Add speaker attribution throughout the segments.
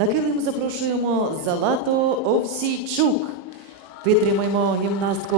Speaker 1: На килим запрошуємо Залату Овсійчук. Підтримаємо гімнастку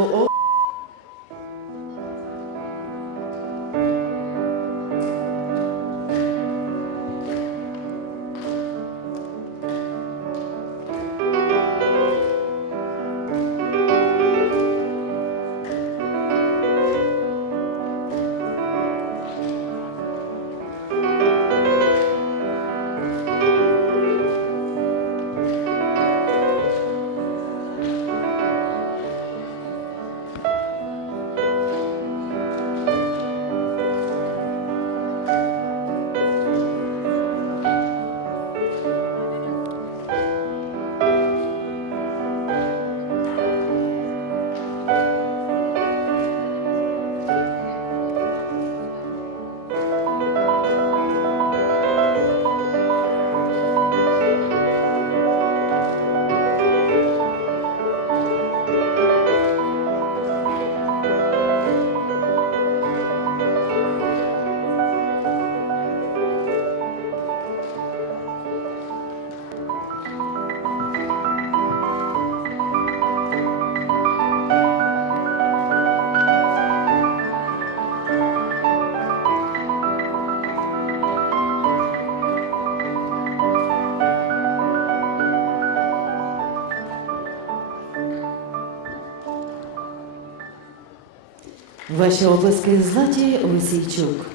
Speaker 1: Ваші обласки Златі Овсійчук.